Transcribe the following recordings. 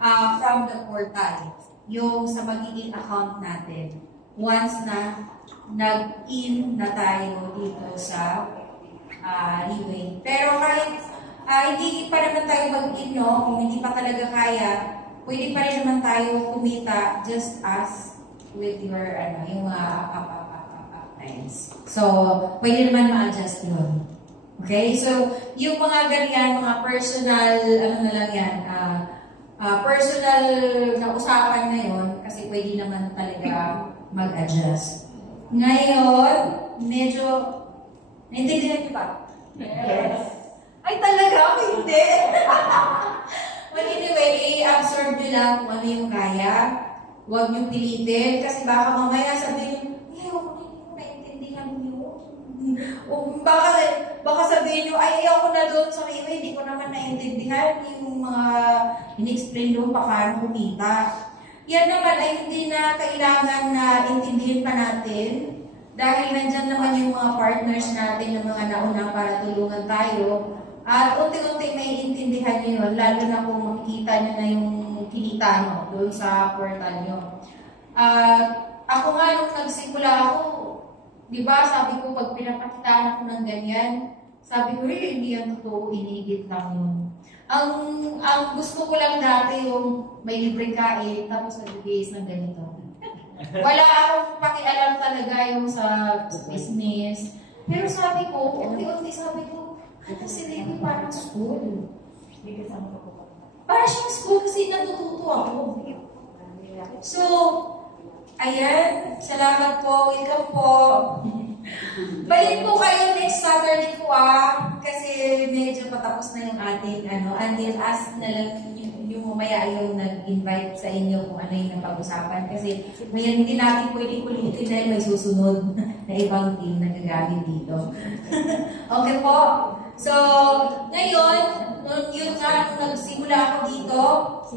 from the portal, yung sa magiging account natin. Once na nag-in na tayo dito sa Leeway. Pero kahit hindi pa naman tayo mag-in, no? Kung hindi pa talaga kaya, pwede pa rin naman tayo kumita just as with your, yung times. So, pwede naman ma-adjust yun. Okay? So, yung mga ganyan, mga personal, na lang yan, personal na usapan na yun, kasi pwede naman talaga mag-adjust. Ngayon, medyo, naintindihan niyo ba? Yes. Ay, talaga? Hindi. But anyway, i-absorb nyo lang kung ano yung kaya. Huwag nyo pilitin, kasi baka mamaya sabihin nyo, hindi ko naintindihan nyo. O baka sabihin nyo, ay, ayoko na doon sa iba, hindi ko naman naintindihan yung mga in-explain doon, paano kumita. Yan naman ay hindi na kailangan na intindihin pa natin dahil nandyan naman yung mga partners natin, yung mga nauna para tulungan tayo. At unti-unti may intindihan nyo yun, lalo na kung makikita nyo na yung kinita nyo doon sa portal nyo. Ako nga, nung nagsimula ako, di ba, sabi ko, pag pinapakitaan ako ng ganyan, sabi ko, hindi yan totoo, inigit lang yun. Ang gusto ko lang dati yung may libreng kain, tapos nag-base ng ganito. Wala akong pakialam talaga yung sa business. Pero sabi ko, unti-unti sabi ko, kasi hindi parang school. Parang siyang school kasi natututo ako. So, ayan, salamat po, welcome po. Balik po kayo next Saturday po kasi medyo patapos na yung ating until ask na lang yung mamaya yung nag-invite sa inyo kung ano yung napag-usapan kasi ngayon hindi natin pwedeng ulitin dahil may susunod na ibang team na gagamit dito. Okay po? So, ngayon, yun nga, nagsimula ako dito,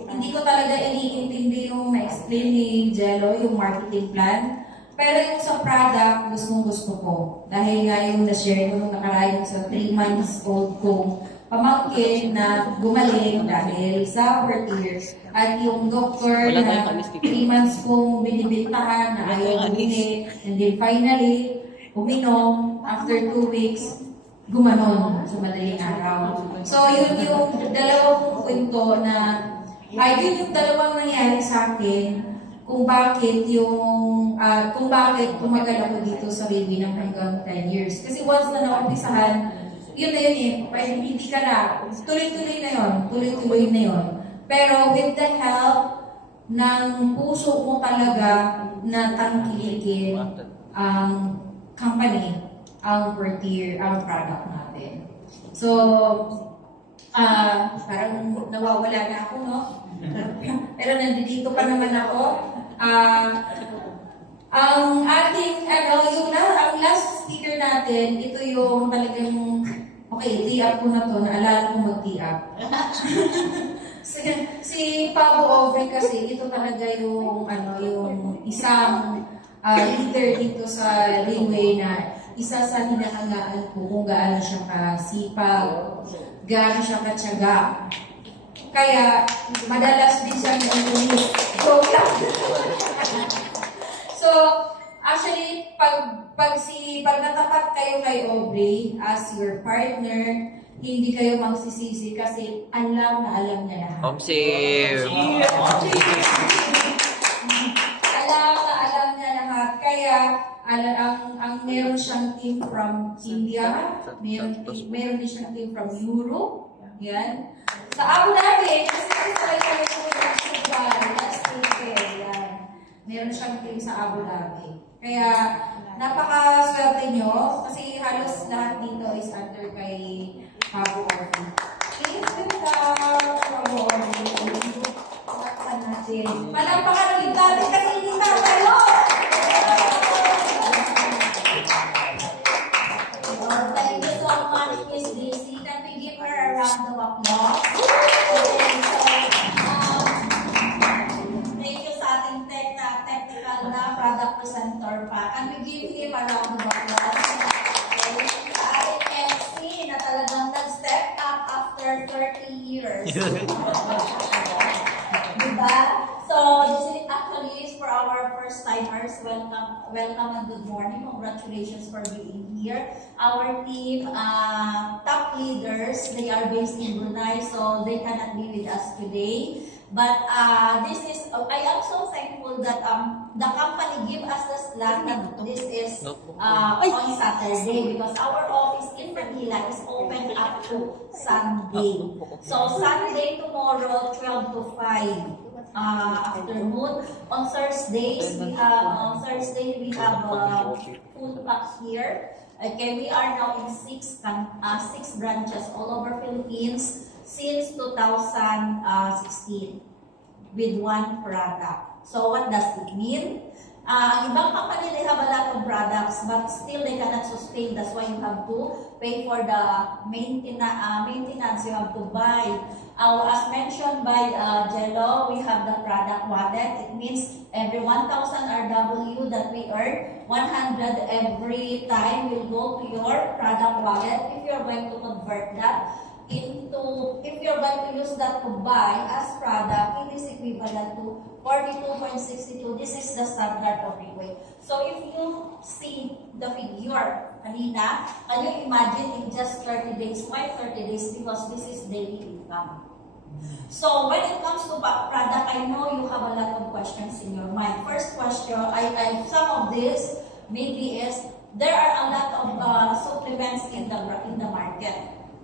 hindi ko talaga iniintindi yung na-explain ni Jello, yung marketing plan. Pero yung sa product, gusto ko. Dahil nga yung na-share ko nung nakaraan sa 3 months old kong pamangkin na gumaling dahil sa birth year. At yung doktor na 3 months kong binibintahan na ayaw bumili. And then finally, uminom after 2 weeks, gumanon sa madaling araw. So, yun yung dalawang kwento na, yun yung dalawang nangyari sa akin kung bakit tumagal ako dito sa baby ng hanggang 10 years. Kasi once na naumpisahan, yun na yun hindi ka na, tuloy-tuloy na yun, tuloy-tuloy na yun. Pero with the help ng puso mo talaga na tangkilikin ang company, ang birth year, ang product natin. So, parang nawawala na ako, no? Pero nandito pa naman ako. Ang ating, ang last speaker natin, ito yung talagang, okay, tee-up ko na to, naalala ko mag-tee-up. si Pablo Aubrey kasi, ito talaga yung, yung isang leader dito sa Leeway na isa sa hinahangaan ko kung gaano siya kasipag, gaano siya katyaga. Kaya, madalas din siya nag-unis. So, actually, pag natapat kayo kay Aubrey as your partner, hindi kayo magsisisi kasi alam na alam niya lahat. Alam na alam niya lahat. Kaya, ang meron siyang team from India, meron din siyang team from Europe, yan. Sa Abu Dhabi, kasi sabay kayo po last week, yan. Meron siyang team sa Abu Dhabi. Kaya, napaka-swerte nyo, kasi halos lahat dito is under kay Pabo Orly. Please welcome, Pabo Orly. Pakakpan natin. Malampakan ulit natin kasi hindi tayo. Thank you so much, Miss Daisy. Can we give her a round of applause? Thank you sa ating technical na product presenter pa. Can we give him a round of applause? Sa ating MC na talagang nag-step up after 30 years. members, welcome and good morning. Congratulations for being here. Our team, top leaders, they are based in Brunei, so they cannot be with us today. But I am so thankful that the company give us the slot that this is on Saturday, because our office in Manila is open up to Sunday. So Sunday tomorrow, 12 to 5 afternoon. On Thursdays we have food packs here. Okay, we are now in six branches all over Philippines since 2016 with one product. So what does it mean? Ibang company, they have a lot of products, but still they cannot sustain. That's why you have to pay for the maintenance. You have to buy. As mentioned by Jello, we have the product wallet. It means every 1,000 RW that we earn, 100 every time will go to your product wallet. If you're going to convert that into, if you're going to use that to buy as product, it is equivalent to 42.62. This is the standard of Freeway. So if you see the figure kanina, can you imagine in just 30 days? Why 30 days? Because this is daily income. So when it comes to product, I know you have a lot of questions in your mind. First question, some of this maybe is, there are a lot of supplements in the market.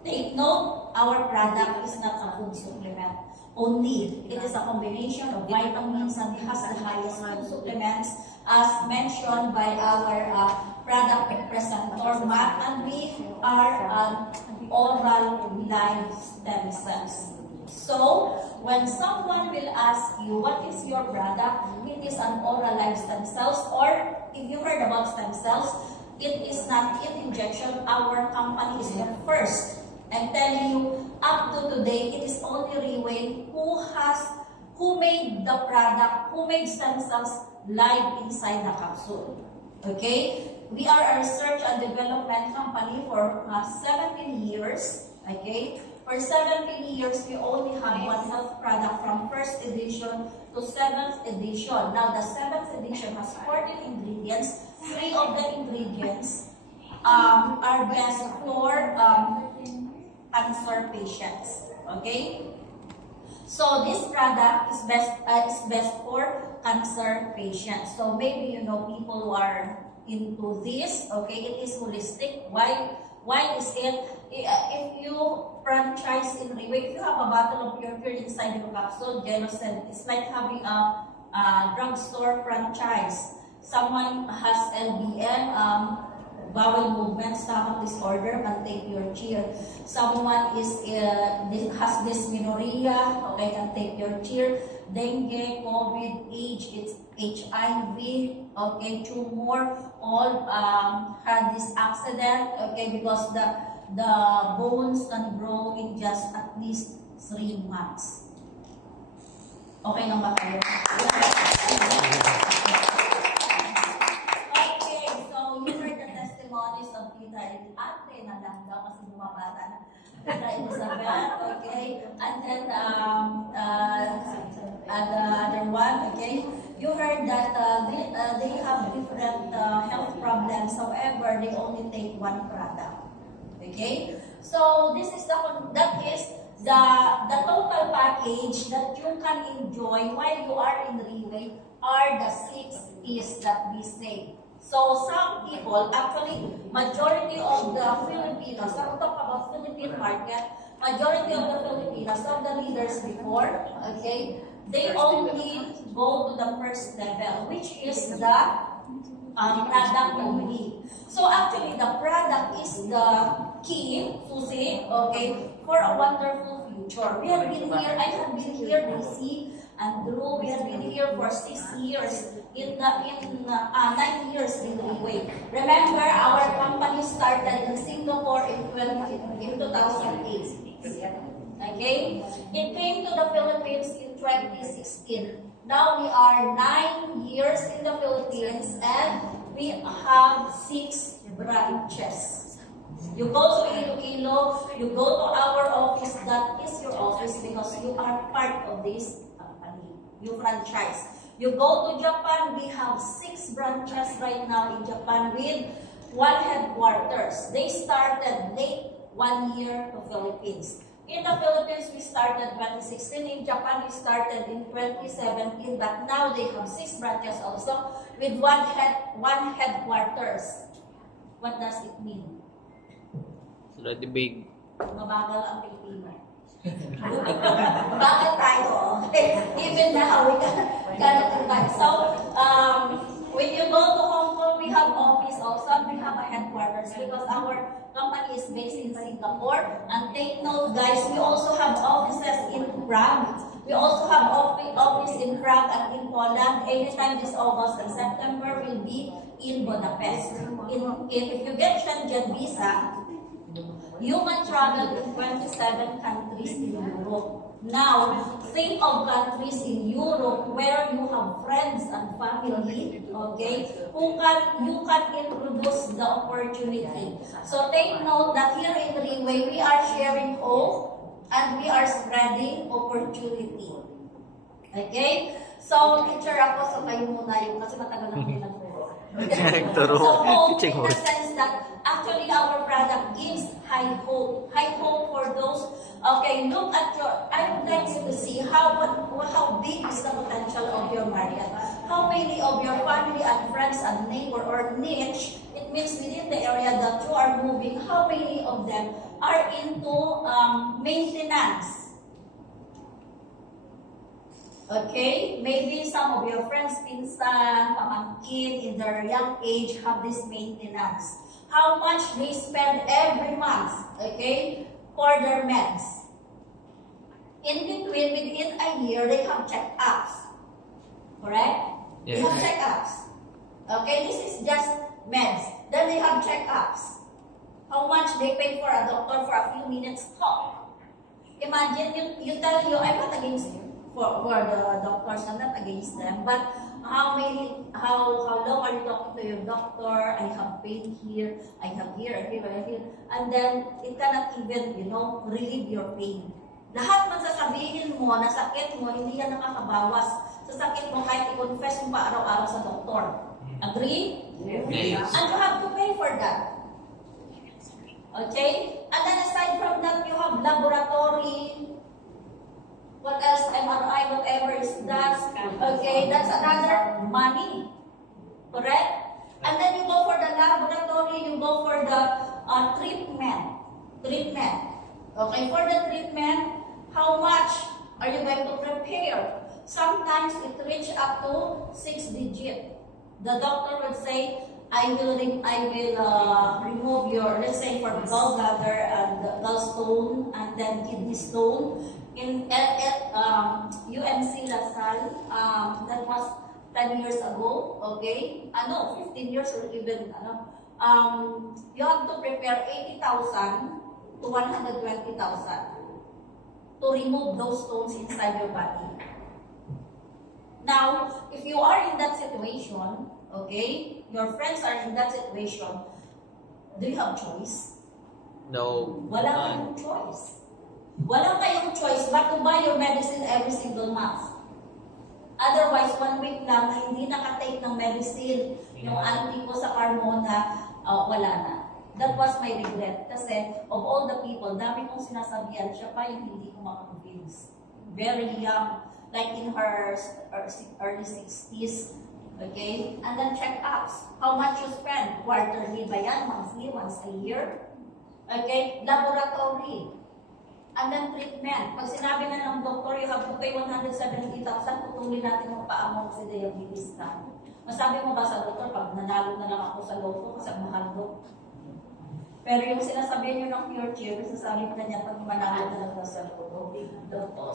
Take note, our product is not a food supplement only. It is a combination of vitamins and has the highest food supplements as mentioned by our product presenter, Matt, and we are an oral live stem cells. So, when someone will ask you, what is your product? It is an oral live stem cells, or if you heard about stem cells, it is not in injection. Our company is the first. I'm telling you, up to today, it is only Reway who made the product, who made stem cells live inside the capsule. Okay? We are a research and development company for 17 years. Okay? For 17 years, we only have one health product from first edition to 7th edition. Now, the 7th edition has 14 ingredients. 3 of the ingredients are best for cancer patients. Okay? So this product is best for cancer patients. So maybe you know people who are into this. Okay, it is holistic. Why is it? If you franchise in Reway, if you have a bottle of Pure inside your capsule, Gelocel, it's like having a drugstore franchise. Someone has LBM, bowel movement, stomach disorder, can take your cheer. Someone has dysmenorrhea, okay, can take your cheer. Dengue, COVID, AIDS, it's HIV, okay, tumor, all had this accident, okay, because the bones can grow in just at least 3 months. Okay lang ba kayo? Ate na lang daw kasi bumabata na. Tita Elizabeth, okay? And then the other one, okay? You heard that they have different health problems. However, they only take one product. Okay? So this is the total package that you can enjoy while you are in Reway are the 6 P's that we say. So some people, actually, majority of the Filipinos, I'll talk about Philippine market, majority of the Filipinos, of the leaders before, okay, they only go to the first level, which is the product only. So actually, the product is the key, Susie, okay, for a wonderful future. We have been here, I have been here, DC, and Drew, we have been here for 6 years. In 9 years in Reway. Remember, our company started in Singapore in 2008. Okay? It came to the Philippines in 2016. Now we are 9 years in the Philippines and we have 6 branches. You go to Iloilo, you go to our office, that is your office because you are part of this company. You franchise. You go to Japan, we have 6 branches right now in Japan with 1 headquarters. They started late 1 year to Philippines. In the Philippines, we started 2016. In Japan, we started in 2017. But now they have 6 branches also with one headquarters. What does it mean? It's already big. Mabagal ang Pilipino. Bakit tayo? Even now, we cannot do that. So, when you go to Hong Kong, we have office also. We have a headquarters because our company is based in Singapore. And take note, guys, we also have offices in Prague. We also have office in Prague and in Poland. Anytime this August and September will be in Budapest. If you get Schengen visa, you can travel to 27 countries in Europe. Now, think of countries in Europe where you have friends and family, okay, you can introduce the opportunity. So take note that here in Ringway, we are sharing hope and we are spreading opportunity. Okay? So, teacher ako, so kayo muna yung, kasi matagal na kami nagturo. So, hope in the sense that actually our product gives high hope. High hope for those, okay, look at your, I would like you to see how big is the potential of your market. How many of your family and friends and neighbor or niche, it means within the area that you are moving, how many of them are into maintenance? Okay, maybe some of your friends, pinsan, pamangkin, in their young age have this maintenance. How much they spend every month, okay, for their meds. In between, within a year, they have check-ups. Correct? Yes. They have check-ups. Okay, this is just meds. Then they have check-ups. How much they pay for a doctor for a few minutes talk. Imagine, you tell you, I'm not against you. For the doctors, I'm not against them, but how long are you talking to your doctor? I have pain here, I have here, and then it cannot even, relieve your pain. Lahat man sasabihin mo na sakit mo, hindi yan nakakabawas sa sakit mo kahit i-confess mo pa araw-araw sa doktor. Agree? Yes. And you have to pay for that. Okay? And then aside from that, you have laboratory. What else? MRI, whatever is that. Okay, that's another money. Correct? And then you go for the laboratory, you go for the treatment. Okay, for the treatment, how much are you going to prepare? Sometimes it reach up to 6 digits. The doctor would say, I will remove your, let's say for gallbladder and gallstone and then kidney stone. In UMC LaSalle, that was 10 years ago, okay? 15 years or even, you have to prepare 80,000 to 120,000 to remove those stones inside your body. Now, if you are in that situation, okay, your friends are in that situation, do you have choice? No. Wala kayong choice. Wala kayong choice but to buy your medicine every single month. Otherwise, 1 week lang na hindi nakatake ng medicine, yung auntie ko sa Carmona, wala na. That was my regret. Kasi of all the people, dami kong sinasabihan, siya pa yung hindi ko makakonvince. Very young, like in her early 60s. Okay? And then check-ups. How much you spend? Quarterly ba yan? Monthly? Once a year? Okay? Laboratory. And then treatment. Pag sinabi na ng doktor, you have to pay 170,000, putulin natin ang paa mo kasi diabetes ka. Masabi mo ba sa doktor, pag nanalo na lang ako sa loto, kasi ang mahal do. Pero yung sinasabihan nyo ng pure cheer, sasabi na niya, pag manalo na lang sa loto.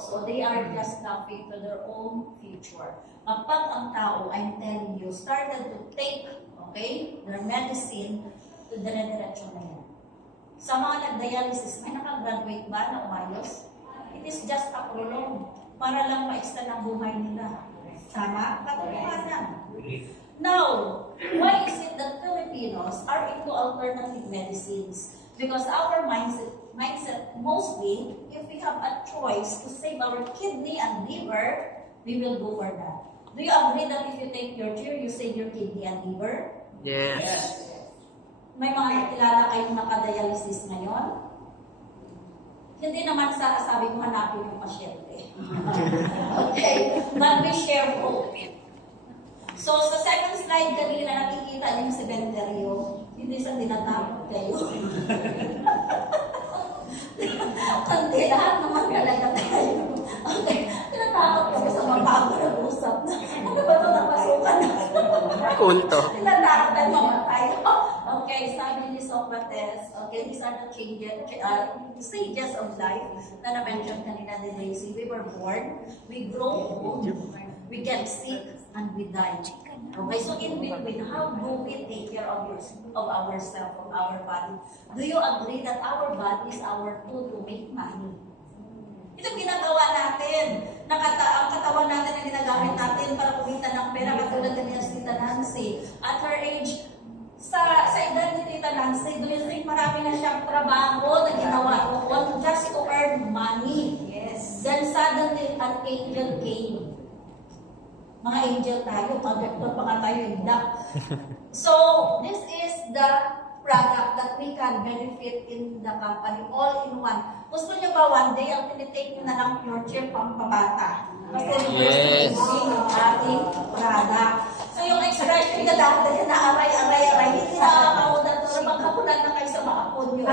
So they are just laughing to their own future. Kapag ang tao, I'm telling you, started to take, okay, their medicine, to dire-diretso na yan. Sa mga nag-dialysis, may nakagraduate ba na umayos? It is just a prolong para lang ma-extend ang buhay nila. Tama? Katotohanan. Now, why is it that Filipinos are into alternative medicines? Because our mindset mostly, if we have a choice to save our kidney and liver, we will go for that. Do you agree that if you take your chair, you save your kidney and liver? Yes. May mga kilala kayong nakadialysis ngayon? Hindi naman sa sabi ko hanapin yung pasyente. Okay? But we share hope. So, sa second slide kanina, nakikita niyo yung sementeryo. Hindi sa tinatakot kayo. Hindi lahat naman talaga tayo. Okay. Tinatakot kami sa mapapag-usap na. Ano ba ito napasukan na? Kulto. Tinatakot tayo mamatay. Okay, sabi ni Socrates, okay, these are the stages of life na na-mention kanina ni Daisy. We were born, we grow old, we get sick, and we die. Okay, so in between, how do we take care of ourselves, of our body? Do you agree that our body is our tool to make money? Ito ginagawa natin. Ang katawan natin na ginagamit natin para kumita ng pera, katulad kanina si Tita Nancy. At her age, sa edad ni Tita Nancy, do you think marami na siyang trabaho na ginawa noon just to earn money? Yes. Then suddenly, an angel came. Mga angel tayo, mga doktor pa nga tayo, hindi. So, this is the product that we can benefit in the company, all in one. Gusto niyo ba one day, ang tinitake niyo na lang pure chair pampabata? Yes. Ang ating product. So, yung expression na dahil na aray, hindi nakakamunan to, magkapunan na kayo sa mga apod nyo.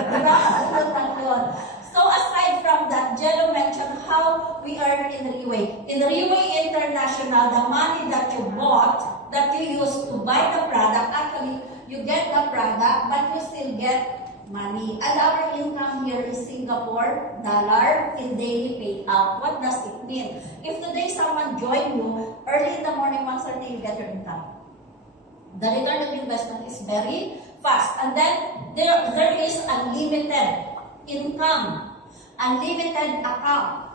So, aside from that, Jello mentioned how we earn in Riway. In Riway International, the money that you bought, that you used to buy the product, actually, you get the product, but you still get money. And our income here is Singapore dollar in daily payout. What does it mean? If today someone join you, early in the morning, 1:30, you get your income. The return of investment is very fast. And then, there is unlimited income, unlimited account.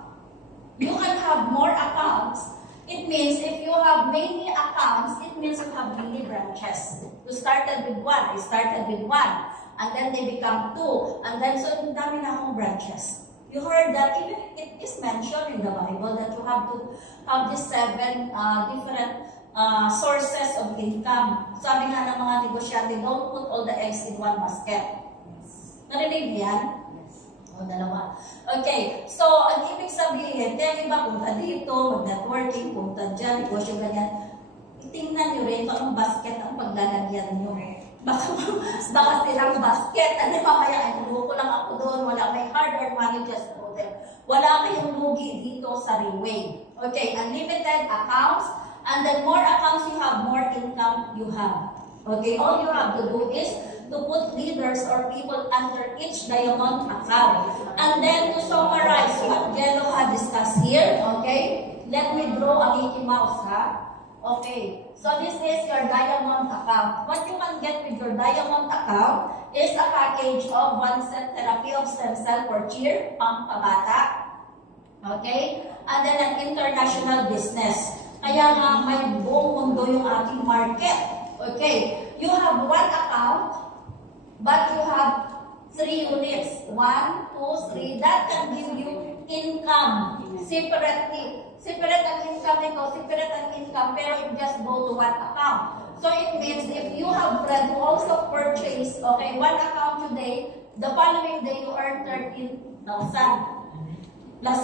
You can have more accounts. It means if you have many accounts, it means you have many branches. You started with one, I started with one, and then they become two, and then so dami na akong branches. You heard that even it is mentioned in the Bible that you have to have these 7 different sources of income. Sabi nga ng mga negosyante, don't put all the eggs in one basket. Narinig yan? O, dalawa. Okay, so, ang ibig sabihin, kaya iba punta dito, mag-networking, punta dyan, negosyo ganyan. Tingnan nyo rin kung ang basket ang paglalagyan nyo. Baka silang basket, ano mamaya, ay ko lang ako doon, wala may hard-earned money, just go there. Wala kayong lugi dito sa Riway. Okay, unlimited accounts, and then more accounts you have, more income you have. Okay, all you have to do is to put leaders or people under each diamond account. And then to summarize what Jello had discussed here, okay? Let me draw a Mickey Mouse, ha? Okay, so this is your diamond account. What you can get with your diamond account is a package of 1 set therapy of stem cell for cheer, pampabata. Okay? And then an international business. Kaya nga may buong mundo yung ating market. Okay, you have 1 account, but you have 3 units. 1, 2, 3. That can give you income separately. Separate ang income nito, separate ang income, pero it just go to 1 account. So it means if you have friend who also purchase, okay, 1 account today, the following day you earn 13,000 plus.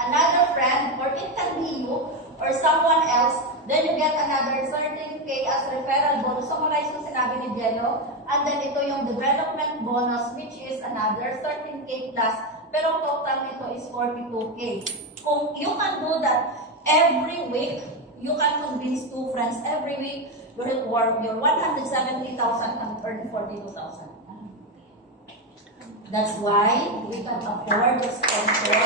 Another friend, or it can be you, or someone else, then you get another certain pay as referral bonus. Summarize yung sinabi ni Jello. And then ito yung development bonus, which is another 13K plus. Pero total nito is 42K. Kung you can do that every week, you can convince 2 friends every week, your 170,000 can earn 42,000. That's why we can afford to sponsor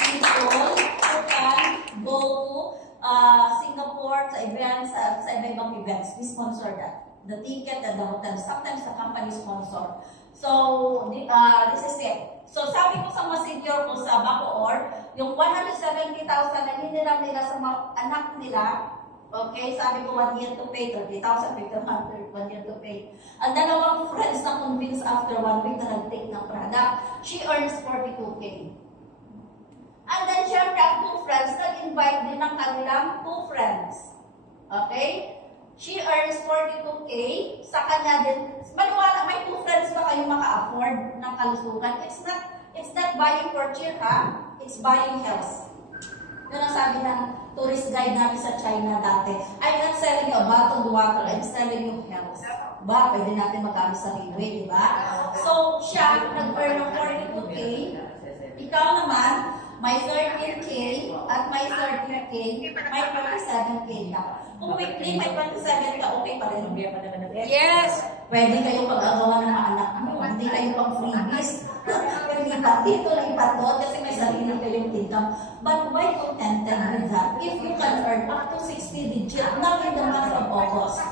people who can go to Singapore sa events, sa ibang events. We sponsor that. The ticket and the hotel. Sometimes the company sponsor. So, this is it. So, sabi ko sa mga senior ko sa Bacoor, yung 170,000 na hiniram nila sa mga anak nila, okay, sabi ko 1 year to pay, 30,000, 100, 1 year to pay. Ang dalawang friends na convinced after 1 week na nag-take ng product, she earns 42K. And then, syempre, ang 2 friends nag-invest mag-invite din ng kanilang 2 friends. Okay? She earns 42K. Sa kanya din, maniwala, may 2 friends ba kayo maka-afford ng kalusugan? It's not buying for cheer, ha? It's buying health. Yun ang sabi ng tourist guide namin sa China dati. I'm not selling you a bottled water, I'm selling you health. Ba, pwede natin magkano sa freeway, di ba? So, siya, nag-earn ng 42K. Ikaw naman, may 13K at may 13K, may 27K ka. Kung weekly may 27 ka, okay pa rin. Yes! Pwede kayo pag-agawa ng mga anak mo. Hindi kayo pang freebies. Lipat dito, lipat doon, kasi may sarili kayong income. But why contented with that? If you can earn up to 60 digit, now in the month of August,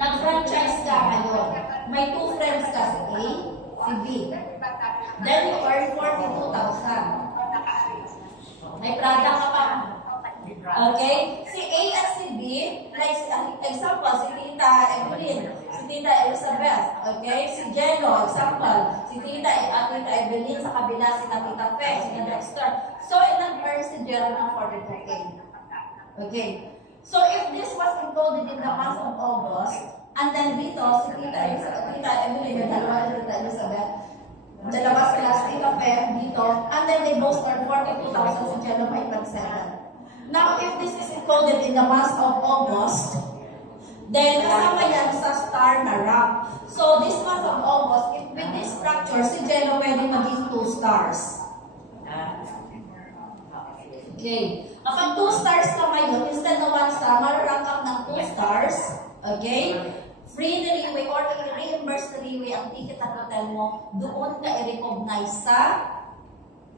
nag-franchise ka ngayon. May 2 friends ka, si A, si B. Then you earn 42,000. May Prada ka pa. Okay? Si A at si B, like example, si Tita Evelyn, si Tita Elizabeth, okay? Si Jello, example, si Tita Evelyn sa kabila, si Tita Fe, si Tita Dexter. So, nag-earn si Jello ng 42K. Okay? So, if this was included in the month of August, and then dito, si Tita Evelyn, yung dalawa si Tita Elizabeth, dalawa sila, si Tita Fe, dito, and then they both earn 42,000, si Jello may 27. Now, if this is included in the month of August, then kasama yan sa star na rank. So, this month of August, if with this structure, si Jello pwede maging 2 stars. Okay. Kapag 2 stars ka ngayon, instead of 1 star, mararank up ng 2 stars. Okay? Free delivery or i-reimburse delivery ang ticket at hotel mo, doon ka i-recognize sa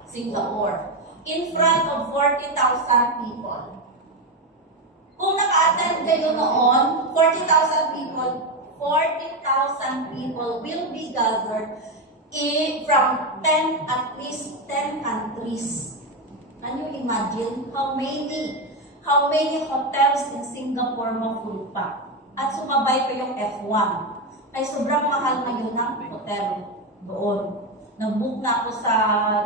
Singapore. In front of 40,000 people. Kung naka-attend kayo noon, 40,000 people will be gathered from at least 10 countries. Can you imagine how many hotels in Singapore ma-full pa? At sumabay ko yung F1. Ay sobrang mahal na yun ang hotel doon. Nag-book na ako sa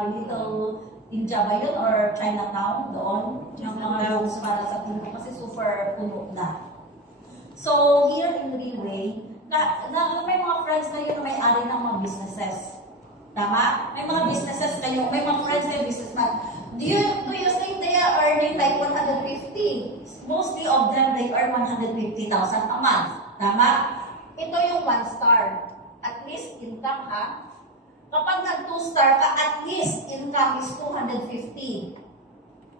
Little India ba yun or Chinatown doon? Yung mga rooms para sa team kasi super puno na. So, here in Riway, may mga friends kayo na may-ari ng mga businesses. Tama? May mga businesses kayo, may mga friends kayo businessman. Do you think they are earning like 150? Mostly of them, they earn 150,000 a month. Tama? Ito yung 1 star. At least income, ha? Kapag nag-2 star ka, at least income is 250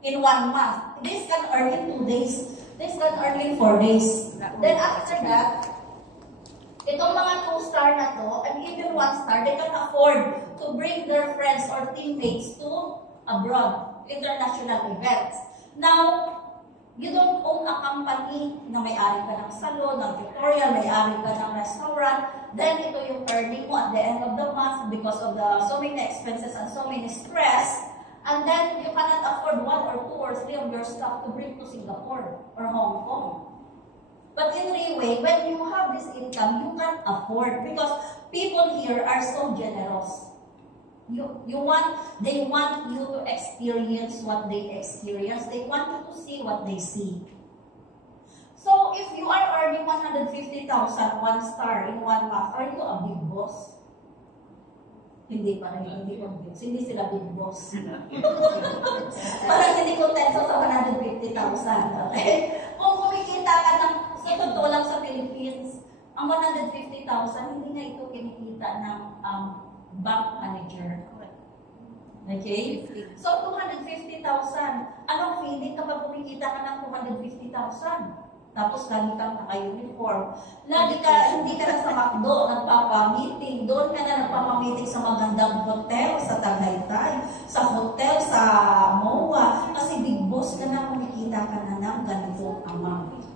in 1 month. This can earn in 2 days. This can earn in 4 days. Then after that, itong mga 2 star na to, and even 1 star, they can afford to bring their friends or teammates to abroad, international events. Now, you don't own a company na may-ari ka ng salon, ng Victoria, may-ari ka ng restaurant, then ito yung earning mo at the end of the month because of the so many expenses and so many stress, and then you cannot afford 1 or 2 or 3 of your stuff to bring to Singapore or Hong Kong. But in Riway, when you have this income, you can afford because people here are so generous. They want you to experience what they experience. They want you to see what they see. So, if you are earning 150,000, 1 star in 1 month, are you a big boss? Hindi pa rin, hindi sila big boss. Parang hindi kontento sa 150,000. Okay? Kung kumikita ka ng, sa totoo lang sa Philippines, ang 150,000, hindi na ito kinikita ng bank manager. Okay? So, 250,000. Anong feeling kapag kumikita ka ng 250,000? Tapos lagi kang naka-uniform. Lagi ka, hindi ka na sa McDo, nagpapamiting. Doon ka na nagpapamiting sa magandang hotel, sa Tagaytay, sa hotel, sa MOA. Kasi big boss ka na, kumikita ka na ng ganitong amount.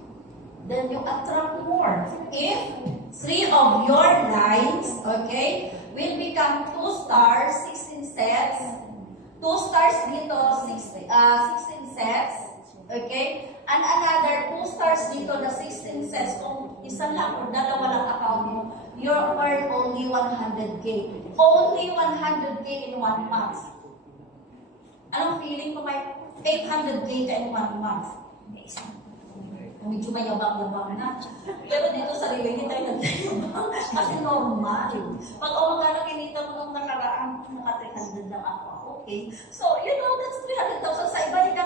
Then you attract more. If 3 of your lines, okay, will become 2 stars, 16 sets. 2 stars dito, 16 sets. Okay? And another 2 stars dito na 16 sets. Kung isa lang o dalawa lang account mo, you earn only 100K. Only 100K in 1 month. Anong feeling ko may 800K ka in 1 month. Medyo mayabang-yabang na. Pero dito sa rin, hindi tayo nagtayabang. Kasi normal. Pag magkano kinita mo nung nakaraan, naka-300 lang ako. Okay. So, you know, that's 300,000 sa iba.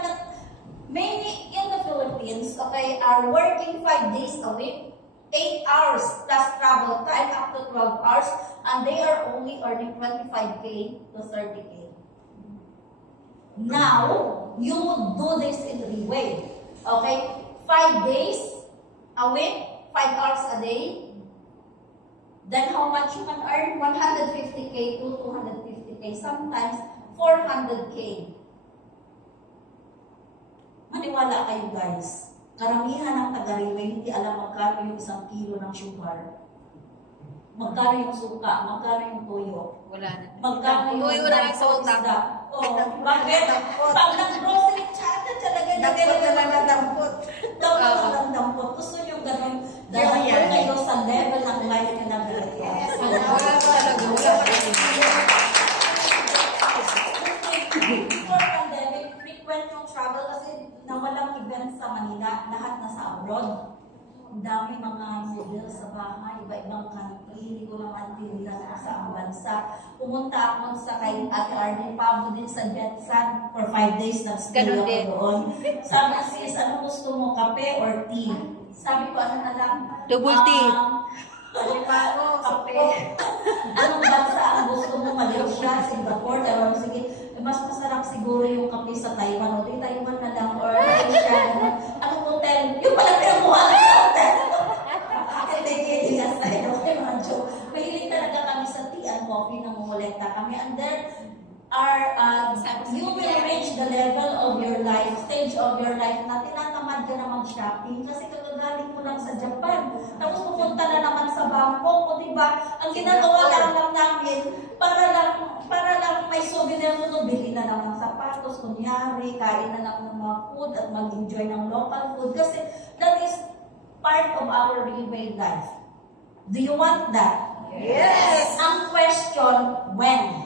Many in the Philippines, okay, are working 5 days a week, 8 hours plus travel time up to 12 hours, and they are only earning 25K to 30K. Now, you would do this in 3 ways. Okay? 5 days a week, 5 hours a day. Then how much you can earn? 150K to 250K. Sometimes 400K. Maniwala kayo guys. Karamihan ng taga-railway hindi alam magkano yung 1 kilo ng sugar. Magkano yung suka, magkano yung toyo. Wala na. Magkano yung Tuyo na lang sa utang. Oh, bakit? Pag nag-grocery chat, talaga Dampot na lang na dampot. dapat na lang dampot. Gusto nyo ganun. Dahil kayo sa level ng life na nag-grocery. Wala talaga. Wala talaga. Before pandemic, frequent yung travel kasi na walang event sa Manila, lahat nasa abroad. Ang dami mga model sa bahay, iba-ibang country, hindi ko naman tinilang sa ang bansa. Pumunta ako sa kay Ate Arlene Pablo din sa Jetsan for 5 days, nag-stay ako doon. Sabi, sis, ano gusto mo, kape or tea? Sabi ko, ano na lang? Double tea. Kape. Anong bansa ang gusto mo? Malaysia, Singapore, Taiwan, sige. Mas masarap siguro yung kape sa Taiwan. O, di Taiwan na lang, or Malaysia. Anong hotel? Yung pala pinamuha sa hotel. Hindi, mga joke. Mahilig talaga kami sa tea and coffee na mumulekta kami. And then, you will reach the level of your life, stage of your life na tinatamad ka na mag-shopping kasi kagagaling mo lang sa Japan. Tapos pupunta na naman sa Bangkok, o diba? Ang ginagawa lang namin, para lang may souvenir mo no, bili na lang ng sapatos, kunyari, kain na lang ng mga food at mag-enjoy ng local food kasi that is part of our railway life. Do you want that? Yes! Ang question, when?